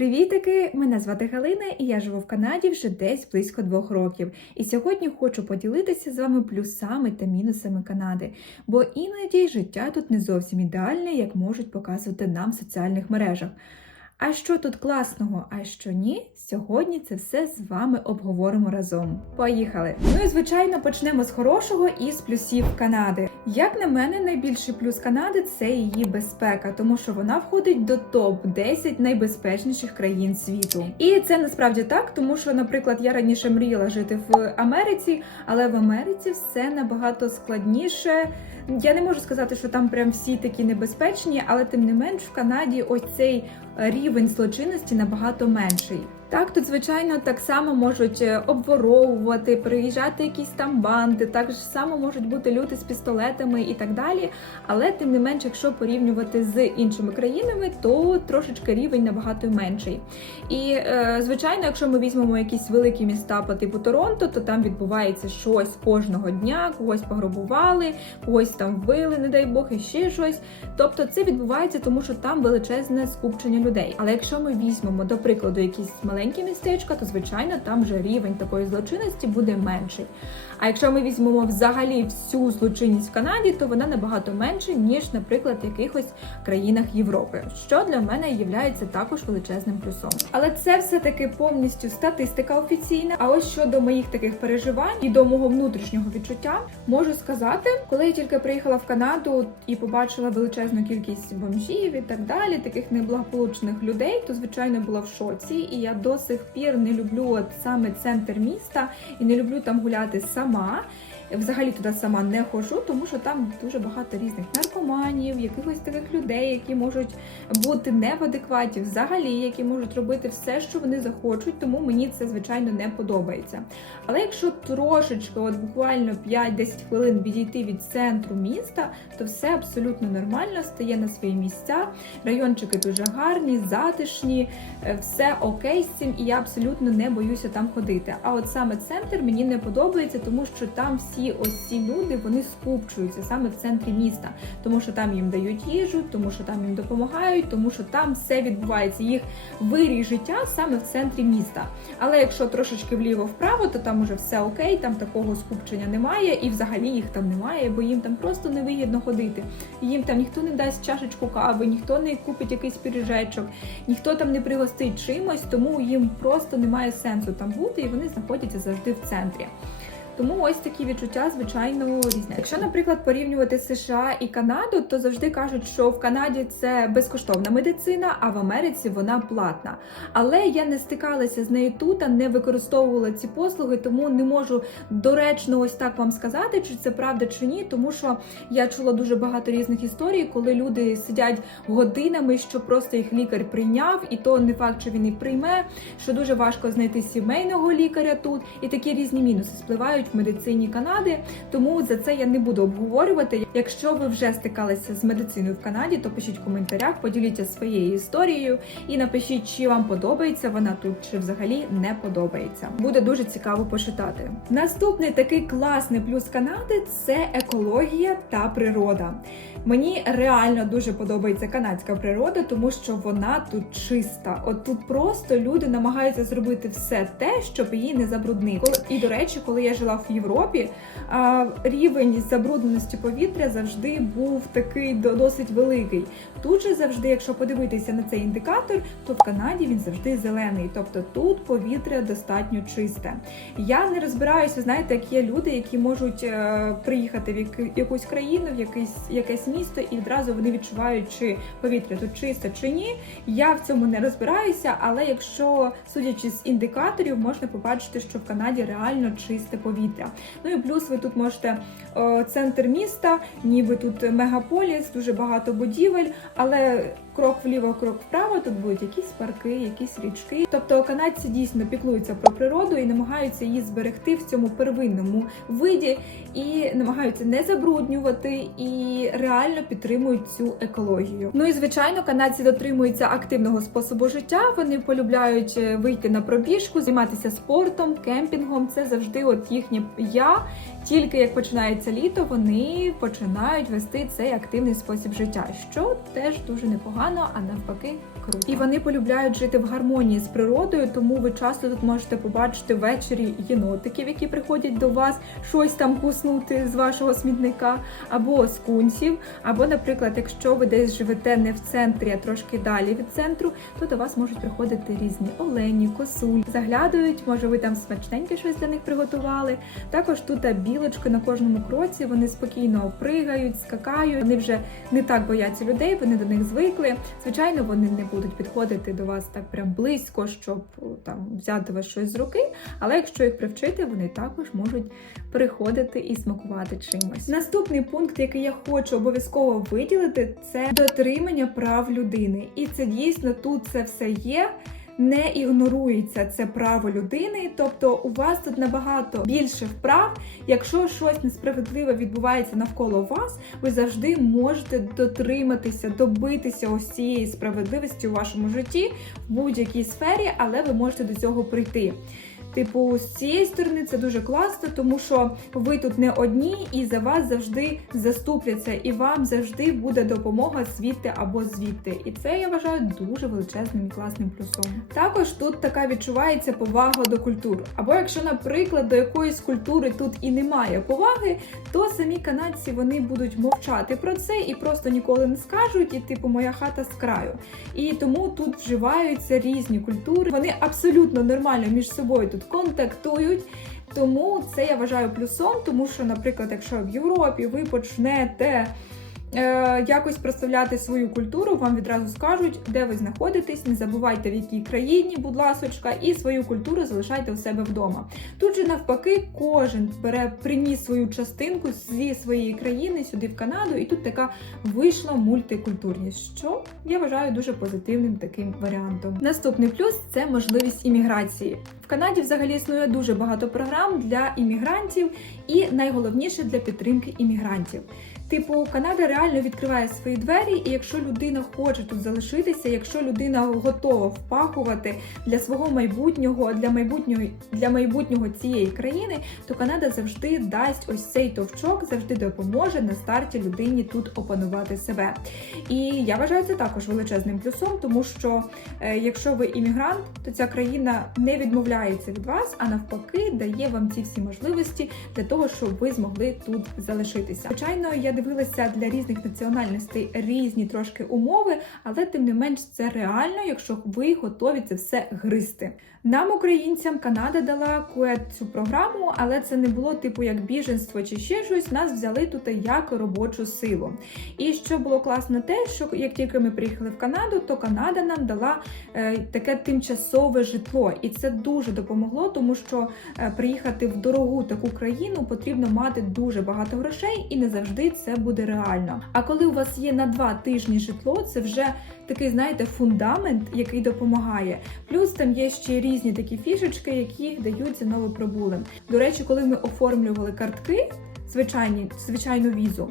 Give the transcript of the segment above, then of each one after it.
Привітики! Мене звати Галина, і я живу в Канаді вже десь близько двох років. І сьогодні хочу поділитися з вами плюсами та мінусами Канади, бо іноді життя тут не зовсім ідеальне, як можуть показувати нам в соціальних мережах. А що тут класного, а що ні? Сьогодні це все з вами обговоримо разом. Поїхали! Ну і звичайно почнемо з хорошого і з плюсів Канади. Як на мене, найбільший плюс Канади це її безпека, тому що вона входить до топ 10 найбезпечніших країн світу. І це насправді так, тому що, наприклад, я раніше мріяла жити в Америці, але в Америці все набагато складніше. Я не можу сказати, що там прям всі такі небезпечні, але тим не менш в Канаді ось цей рівень злочинності набагато менший. Так, тут, звичайно, так само можуть е, обворовувати, приїжджати якісь там банди, так само можуть бути люди з пістолетами і так далі. Але тим не менш, якщо порівнювати з іншими країнами, то трошечки рівень набагато менший. І е, звичайно, якщо ми візьмемо якісь великі міста по типу Торонто, то там відбувається щось кожного дня, когось пограбували, когось там вбили, не дай Бог, і ще щось. Тобто це відбувається, тому що там величезне скупчення людей. Але якщо ми візьмемо, до прикладу, якісь маленькі містечка, то звичайно там вже рівень такої злочинності буде менший. А якщо ми візьмемо взагалі всю злочинність в Канаді, то вона набагато менша, ніж, наприклад, в якихось країнах Європи, що для мене є також величезним плюсом. Але це все-таки повністю статистика офіційна. А ось щодо моїх таких переживань і до мого внутрішнього відчуття, можу сказати, коли я тільки приїхала в Канаду і побачила величезну кількість бомжів і так далі, таких неблагополучних людей, то звичайно була в шоці, і я до сих пір не люблю от саме центр міста і не люблю там гуляти сама. Взагалі туди сама не ходжу, тому що там дуже багато різних наркоманів, якихось таких людей, які можуть бути не в адекваті, взагалі, які можуть робити все, що вони захочуть, тому мені це звичайно не подобається. Але якщо трошечки, от буквально 5-10 хвилин відійти від центру міста, то все абсолютно нормально, стає на свої місця. Райончики дуже гарні, затишні, е, все окей з цим, і я абсолютно не боюся там ходити. А от саме центр мені не подобається, тому що там всі всі ось ці люди вони скупчуються саме в центрі міста, тому що там їм дають їжу, тому що там їм допомагають, тому що там все відбувається. Їх вирій життя саме в центрі міста. Але якщо трошечки вліво-вправо, то там уже все окей, там такого скупчення немає, і взагалі їх там немає, бо їм там просто невигідно ходити. Їм там ніхто не дасть чашечку кави, ніхто не купить якийсь піріжечок, ніхто там не пригостить чимось, тому їм просто немає сенсу там бути, і вони знаходяться завжди в центрі. Тому ось такі відчуття, звичайно, різні. Якщо, наприклад, порівнювати США і Канаду, то завжди кажуть, що в Канаді це безкоштовна медицина, а в Америці вона платна. Але я не стикалася з нею тут, а не використовувала ці послуги, тому не можу доречно ось так вам сказати, чи це правда чи ні, тому що я чула дуже багато різних історій, коли люди сидять годинами, що просто їх лікар прийняв, і то не факт, що він і прийме, що дуже важко знайти сімейного лікаря тут, і такі різні мінуси спливають медицині Канади, тому за це я не буду обговорювати. Якщо ви вже стикалися з медициною в Канаді, то пишіть в коментарях, поділіться своєю історією і напишіть, чи вам подобається вона тут, чи взагалі не подобається. Буде дуже цікаво почитати. Наступний такий класний плюс Канади це екологія та природа. Мені реально дуже подобається канадська природа, тому що вона тут чиста. От тут просто люди намагаються зробити все те, щоб її не забруднити. І до речі, коли я жила в Європі, рівень забрудненості повітря завжди був такий досить великий. Тут же завжди, якщо подивитися на цей індикатор, то в Канаді він завжди зелений. Тобто тут повітря достатньо чисте. Я не розбираюся, знаєте, як є люди, які можуть е, приїхати в якусь країну, в якийсь якесь місто, і одразу вони відчувають, чи повітря тут чисте чи ні. Я в цьому не розбираюся, але якщо судячи з індикаторів, можна побачити, що в Канаді реально чисте повітря. Ну і плюс ви тут можете о, центр міста, ніби тут мегаполіс, дуже багато будівель, але крок вліво, крок вправо, тут будуть якісь парки, якісь річки. Тобто канадці дійсно піклуються про природу і намагаються її зберегти в цьому первинному виді, і намагаються не забруднювати і реально підтримують цю екологію. Ну і звичайно, канадці дотримуються активного способу життя. Вони полюбляють е, вийти на пробіжку, займатися спортом, кемпінгом. Це завжди от їхнє я тільки як починається літо, вони починають вести цей активний спосіб життя, що теж дуже непогано, а навпаки. Круто. І вони полюбляють жити в гармонії з природою, тому ви часто тут можете побачити ввечері єнотиків, які приходять до вас щось там куснути з вашого смітника, або скунсів, або, наприклад, якщо ви десь живете не в центрі, а трошки далі від центру, то до вас можуть приходити різні олені, косуль, заглядують, може ви там смачненьке щось для них приготували. Також тут а, білочки на кожному кроці, вони спокійно пригають, скакають. Вони вже не так бояться людей, вони до них звикли. Звичайно, вони не будуть підходити до вас так прям близько, щоб там взяти вас щось з руки. Але якщо їх привчити, вони також можуть приходити і смакувати чимось. Наступний пункт, який я хочу обов'язково виділити, це дотримання прав людини. І це дійсно тут це все є. Не ігнорується це право людини, тобто у вас тут набагато більше вправ. Якщо щось несправедливе відбувається навколо вас, ви завжди можете дотриматися, добитися ось цієї справедливості у вашому житті в будь-якій сфері, але ви можете до цього прийти. Типу, з цієї сторони це дуже класно, тому що ви тут не одні, і за вас завжди заступляться, і вам завжди буде допомога звідти або звідти. І це я вважаю дуже величезним і класним плюсом. Також тут така відчувається повага до культур. Або якщо, наприклад, до якоїсь культури тут і немає поваги, то самі канадці вони будуть мовчати про це і просто ніколи не скажуть, і типу моя хата з краю. І тому тут вживаються різні культури. Вони абсолютно нормально між собою тут контактують. Тому це я вважаю плюсом, тому що, наприклад, якщо в Європі ви почнете е, якось проставляти свою культуру, вам відразу скажуть, де ви знаходитесь, не забувайте в якій країні, будь ласочка, і свою культуру залишайте у себе вдома. Тут же навпаки, кожен бере приніс свою частинку зі своєї країни сюди в Канаду, і тут така вийшла мультикультурність, що я вважаю дуже позитивним таким варіантом. Наступний плюс це можливість імміграції. Канаді взагалі існує дуже багато програм для іммігрантів, і найголовніше для підтримки іммігрантів. Типу, Канада реально відкриває свої двері, і якщо людина хоче тут залишитися, якщо людина готова впахувати для свого майбутнього, для майбутнього для майбутнього цієї країни, то Канада завжди дасть ось цей товчок, завжди допоможе на старті людині тут опанувати себе. І я вважаю це також величезним плюсом, тому що е, якщо ви іммігрант, то ця країна не відмовляється від вас, а навпаки дає вам ці всі можливості для того, щоб ви змогли тут залишитися. Звичайно, я дивилася для різних національностей різні трошки умови, але тим не менш це реально, якщо ви готові це все гризти. Нам, українцям, Канада дала кует цю програму, але це не було типу як біженство чи ще щось. Нас взяли тут як робочу силу. І що було класно, те, що як тільки ми приїхали в Канаду, то Канада нам дала е, таке тимчасове житло, і це дуже допомогло, тому що е, приїхати в дорогу таку країну потрібно мати дуже багато грошей, і не завжди це буде реально. А коли у вас є на два тижні житло, це вже такий, знаєте, фундамент, який допомагає. Плюс там є ще різні такі фішечки, які даються новоприбулим. До речі, коли ми оформлювали картки, звичайні, звичайну візу.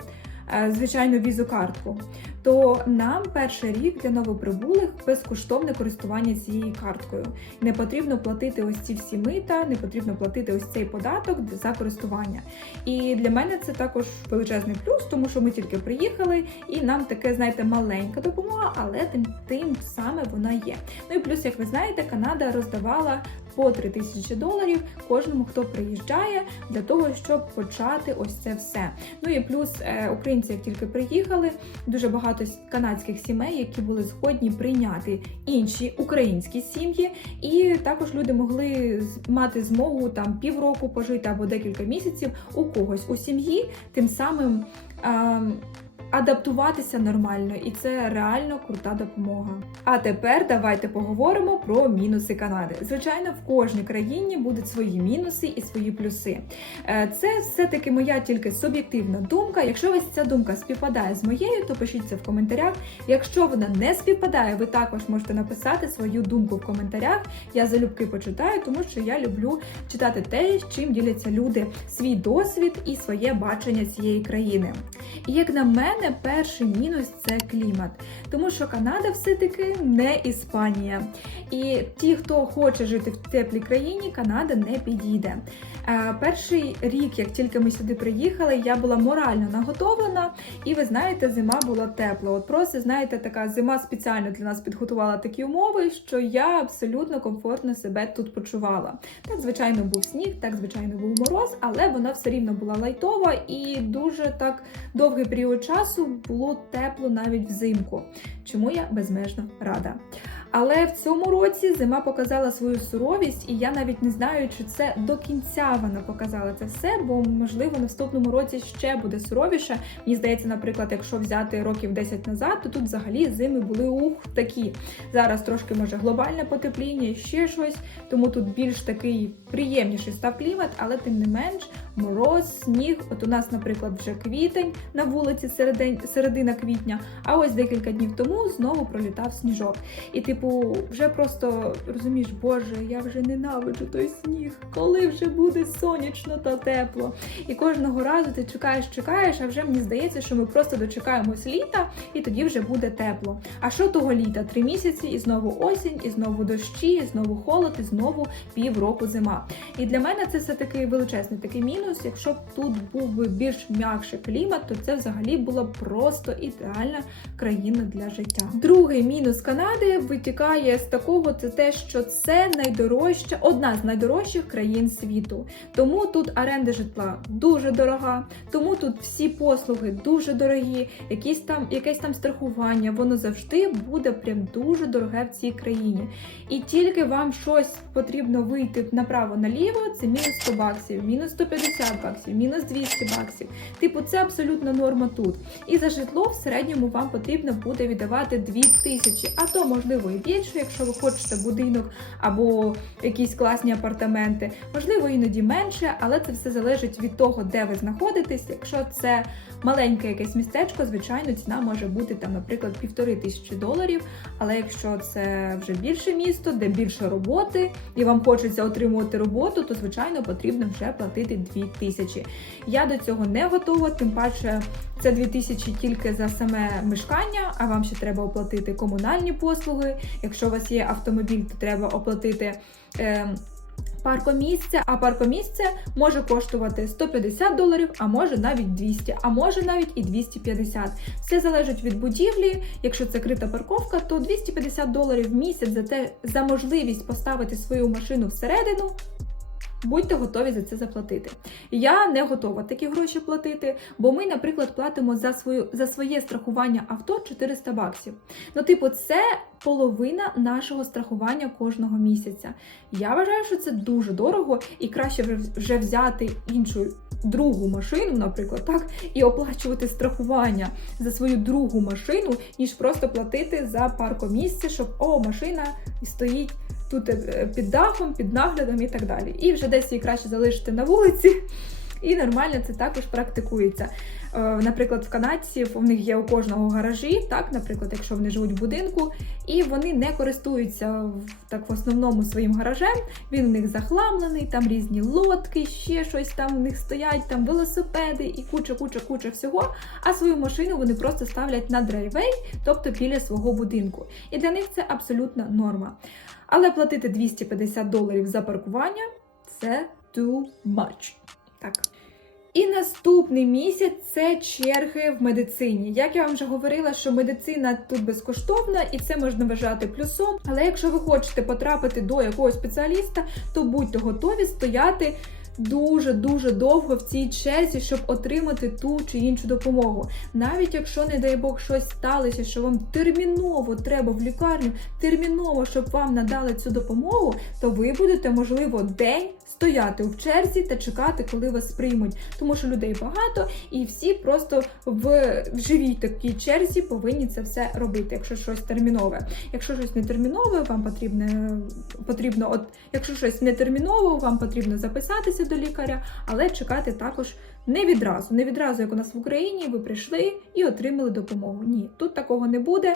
е, Звичайну візу-картку, то нам перший рік для новоприбулих безкоштовне користування цією карткою. Не потрібно платити ось ці всі мита, не потрібно платити ось цей податок за користування. І для мене це також величезний плюс, тому що ми тільки приїхали, і нам таке, знаєте, маленька допомога, але тим тим саме вона є. Ну і плюс, як ви знаєте, Канада роздавала по 3 тисячі доларів кожному, хто приїжджає, для того, щоб почати ось це все. Ну і плюс е, українці, як тільки приїхали, дуже багато с- канадських сімей, які були згодні прийняти інші українські сім'ї, і також люди могли мати змогу там півроку пожити або декілька місяців у когось у сім'ї, тим самим. Адаптуватися нормально, і це реально крута допомога. А тепер давайте поговоримо про мінуси Канади. Звичайно, в кожній країні будуть свої мінуси і свої плюси. Е, Це все-таки моя тільки суб'єктивна думка. Якщо ось ця думка співпадає з моєю, то пишіть це в коментарях. Якщо вона не співпадає, ви також можете написати свою думку в коментарях. Я залюбки почитаю, тому що я люблю читати те, чим діляться люди, свій досвід і своє бачення цієї країни. І як на мене, мене перший мінус це клімат, тому що Канада все-таки не Іспанія. І ті, хто хоче жити в теплій країні, Канада не підійде. Е, Перший рік, як тільки ми сюди приїхали, я була морально наготовлена, і ви знаєте, зима була тепла. От просто знаєте, така зима спеціально для нас підготувала такі умови, що я абсолютно комфортно себе тут почувала. Так, звичайно, був сніг, так, звичайно, був мороз, але вона все рівно була лайтова і дуже так довгий період часу було тепло навіть взимку. Чому я безмежно рада. Але в цьому році зима показала свою суровість, і я навіть не знаю, чи це до кінця вона показала це все, бо можливо наступному році ще буде суровіше. Мені здається, наприклад, якщо взяти років 10 назад, то тут взагалі зими були ух такі. Зараз трошки може глобальне потепління, ще щось, тому тут більш такий приємніший став клімат, але тим не менш мороз, сніг. От у нас, наприклад, вже квітень на вулиці середин, середина квітня, а ось декілька днів тому знову пролітав сніжок. І, типу, вже просто розумієш, боже, я вже ненавиджу той сніг, коли вже буде сонячно та тепло. І кожного разу ти чекаєш, чекаєш, а вже мені здається, що ми просто дочекаємось літа, і тоді вже буде тепло. А що того літа? Три місяці, і знову осінь, і знову дощі, і знову холод, і знову півроку зима. І для мене це все таки величезний такий мінус. Якщо б тут був би більш м'якший клімат, то це взагалі була просто ідеальна країна для життя. Другий мінус Канади витікає з такого, це те, що це найдорожча, одна з найдорожчих країн світу. Тому тут оренда житла дуже дорога, тому тут всі послуги дуже дорогі, якісь там якесь там страхування, воно завжди буде прям дуже дороге в цій країні. І тільки вам щось потрібно вийти направо-наліво, це мінус 100 баксів, мінус 150 баксів, мінус 200 баксів. Типу, це абсолютно норма тут. І за житло в середньому вам потрібно буде віддавати 2000, а то можливо і більше, якщо ви хочете будинок або якісь класні апартаменти. Можливо, іноді менше, але це все залежить від того, де ви знаходитесь. Якщо це маленьке якесь містечко, звичайно, ціна може бути там, наприклад, півтори тисячі доларів. Але якщо це вже більше місто, де більше роботи, і вам хочеться отримувати роботу, то звичайно потрібно вже платити 2000. Я до цього не готова, тим паче це 2000 тільки за саме мешкання, а вам ще треба оплатити комунальні послуги. Якщо у вас є автомобіль, то треба оплатити. Е, Паркомісце, а паркомісце може коштувати 150 доларів, а може навіть 200, а може навіть і 250. Все залежить від будівлі. Якщо це крита парковка, то 250 доларів в місяць за те за можливість поставити свою машину всередину. Будьте готові за це заплатити. Я не готова такі гроші платити, бо ми, наприклад, платимо за свою за своє страхування авто 400 баксів. Ну, типу, це половина нашого страхування кожного місяця. Я вважаю, що це дуже дорого і краще вже взяти іншу. Другу машину, наприклад, так, і оплачувати страхування за свою другу машину, ніж просто платити за паркомісце, щоб о, машина стоїть тут е, під дахом, під наглядом і так далі. І вже десь її краще залишити на вулиці. І нормально це також практикується. Е, наприклад, в канадців у них є у кожного гаражі, так, наприклад, якщо вони живуть в будинку, і вони не користуються так в основному своїм гаражем. Він у них захламлений, там різні лодки, ще щось там у них стоять, там велосипеди і куча, куча, куча всього. А свою машину вони просто ставлять на драйвей, тобто біля свого будинку. І для них це абсолютна норма. Але платити 250 доларів за паркування це too much. Так. І наступний місяць це черги в медицині. Як я вам вже говорила, що медицина тут безкоштовна і це можна вважати плюсом. Але якщо ви хочете потрапити до якогось спеціаліста, то будьте готові стояти дуже-дуже довго в цій черзі, щоб отримати ту чи іншу допомогу. Навіть якщо, не дай Бог, щось сталося, що вам терміново треба в лікарню, терміново, щоб вам надали цю допомогу, то ви будете, можливо, день стояти в черзі та чекати, коли вас приймуть. Тому що людей багато, і всі просто в живій такій черзі повинні це все робити, якщо щось термінове. Якщо щось не термінове, вам потрібно, потрібно, от якщо щось не терміново, вам потрібно записатися до лікаря, але чекати також не відразу. Не відразу, як у нас в Україні, ви прийшли і отримали допомогу. Ні, тут такого не буде.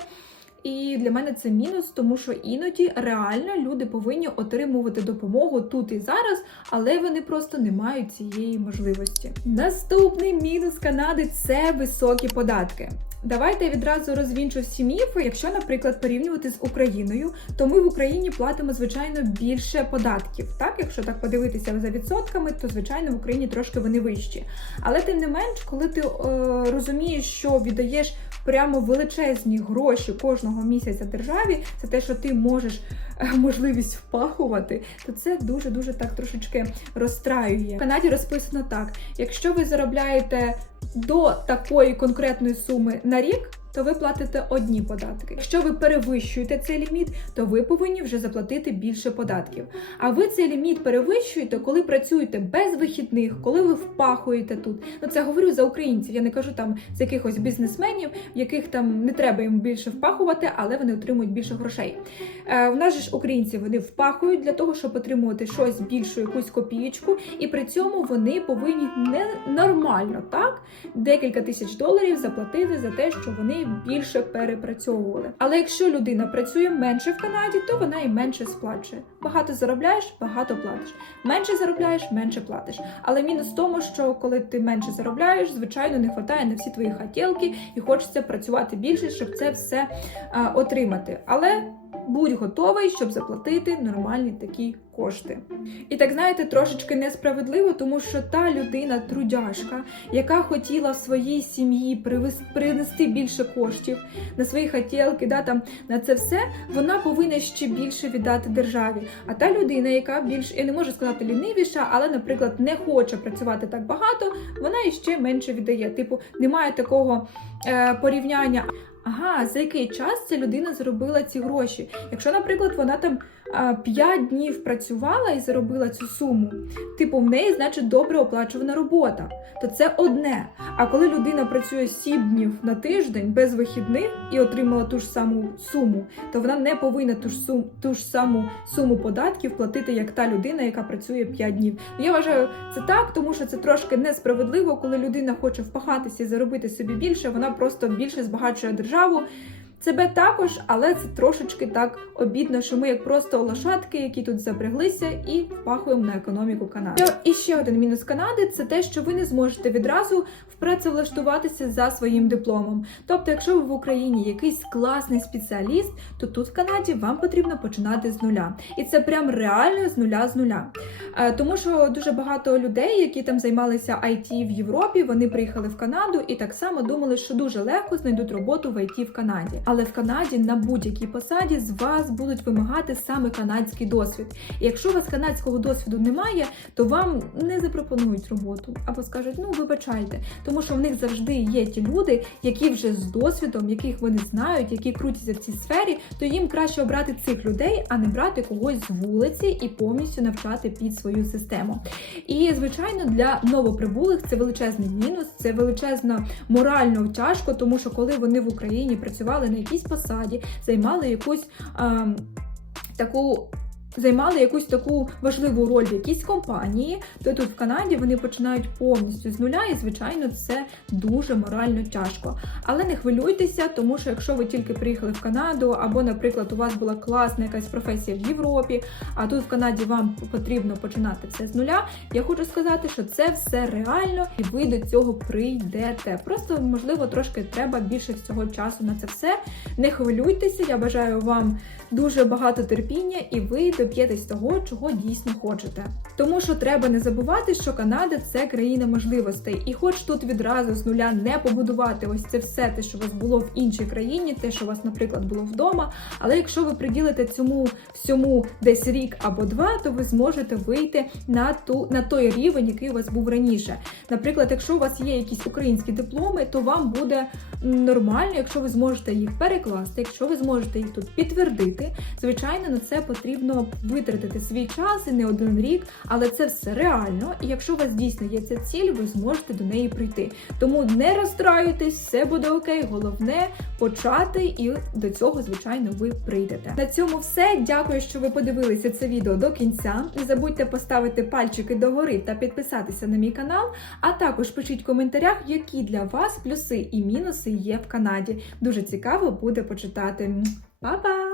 І для мене це мінус, тому що іноді реально люди повинні отримувати допомогу тут і зараз, але вони просто не мають цієї можливості. Наступний мінус Канади це високі податки. Давайте я відразу розвінчу всі міфи. Якщо, наприклад, порівнювати з Україною, то ми в Україні платимо звичайно більше податків. Так, якщо так подивитися за відсотками, то звичайно в Україні трошки вони вищі. Але тим не менш, коли ти е, розумієш, що віддаєш прямо величезні гроші кожного місяця державі, це те, що ти можеш е, можливість впахувати, то це дуже дуже так трошечки розстраює. В Канаді розписано так: якщо ви заробляєте до такої конкретної суми на рік. То ви платите одні податки. Якщо ви перевищуєте цей ліміт, то ви повинні вже заплатити більше податків. А ви цей ліміт перевищуєте, коли працюєте без вихідних, коли ви впахуєте тут. Ну це говорю за українців. Я не кажу там з якихось бізнесменів, яких там не треба їм більше впахувати, але вони отримують більше грошей. Е, в нас же ж українці вони впахують для того, щоб отримувати щось більшу, якусь копієчку, і при цьому вони повинні не нормально так декілька тисяч доларів заплатити за те, що вони більше перепрацьовували. Але якщо людина працює менше в Канаді, то вона і менше сплачує. Багато заробляєш, багато платиш. Менше заробляєш, менше платиш. Але мінус в тому, що коли ти менше заробляєш, звичайно, не вистачає на всі твої хотілки, і хочеться працювати більше, щоб це все а, отримати. Але будь готовий, щоб заплатити нормальні такі кошти. І так знаєте, трошечки несправедливо, тому що та людина, трудяжка, яка хотіла своїй сім'ї принести більше коштів на свої хотілки, да, там, на це все, вона повинна ще більше віддати державі. А та людина, яка більш, я не можу сказати лінивіша, але, наприклад, не хоче працювати так багато, вона іще менше віддає. Типу, немає такого е, порівняння. Ага, за який час ця людина зробила ці гроші? Якщо, наприклад, вона там 5 днів працювала і заробила цю суму, типу, в неї, значить, добре оплачувана робота, то це одне. А коли людина працює 7 днів на тиждень без вихідних і отримала ту ж саму суму, то вона не повинна ту ж сум, ту ж саму суму податків платити, як та людина, яка працює 5 днів. Ну, я вважаю це так, тому що це трошки несправедливо, коли людина хоче впахатися і заробити собі більше, вона просто більше збагачує державу. Себе також, але це трошечки так обідно, що ми як просто лошадки, які тут запряглися і впахуємо на економіку Канади. І ще один мінус Канади це те, що ви не зможете відразу впрацевлаштуватися за своїм дипломом. Тобто, якщо ви в Україні якийсь класний спеціаліст, то тут в Канаді вам потрібно починати з нуля. І це прям реально з нуля з нуля. Е, Тому що дуже багато людей, які там займалися IT в Європі, вони приїхали в Канаду і так само думали, що дуже легко знайдуть роботу в IT в Канаді. Але в Канаді на будь-якій посаді з вас будуть вимагати саме канадський досвід. І якщо у вас канадського досвіду немає, то вам не запропонують роботу або скажуть, ну вибачайте, тому що в них завжди є ті люди, які вже з досвідом, яких вони знають, які крутяться в цій сфері, то їм краще обрати цих людей, а не брати когось з вулиці і повністю навчати під свою систему. І звичайно, для новоприбулих це величезний мінус, це величезно морально тяжко, тому що коли вони в Україні працювали на якійсь посаді, займали якусь ем, таку. Займали якусь таку важливу роль в якійсь компанії, то тут в Канаді вони починають повністю з нуля, і звичайно, це дуже морально тяжко. Але не хвилюйтеся, тому що якщо ви тільки приїхали в Канаду, або, наприклад, у вас була класна якась професія в Європі, а тут в Канаді вам потрібно починати все з нуля. Я хочу сказати, що це все реально, і ви до цього прийдете. Просто можливо трошки треба більше всього часу на це все. Не хвилюйтеся, я бажаю вам дуже багато терпіння, і ви доб'єтесь того, чого дійсно хочете. Тому що треба не забувати, що Канада це країна можливостей, і хоч тут відразу з нуля не побудувати ось це все, те, що у вас було в іншій країні, те, що у вас, наприклад, було вдома. Але якщо ви приділите цьому всьому десь рік або два, то ви зможете вийти на ту на той рівень, який у вас був раніше. Наприклад, якщо у вас є якісь українські дипломи, то вам буде нормально, якщо ви зможете їх перекласти, якщо ви зможете їх тут підтвердити, змінити. Звичайно, на це потрібно витратити свій час і не один рік, але це все реально. І якщо у вас дійсно є ця ціль, ви зможете до неї прийти. Тому не розстраюйтесь, все буде окей. Головне почати, і до цього, звичайно, ви прийдете. На цьому все. Дякую, що ви подивилися це відео до кінця. Не забудьте поставити пальчики догори та підписатися на мій канал. А також пишіть в коментарях, які для вас плюси і мінуси є в Канаді. Дуже цікаво буде почитати. Па-па!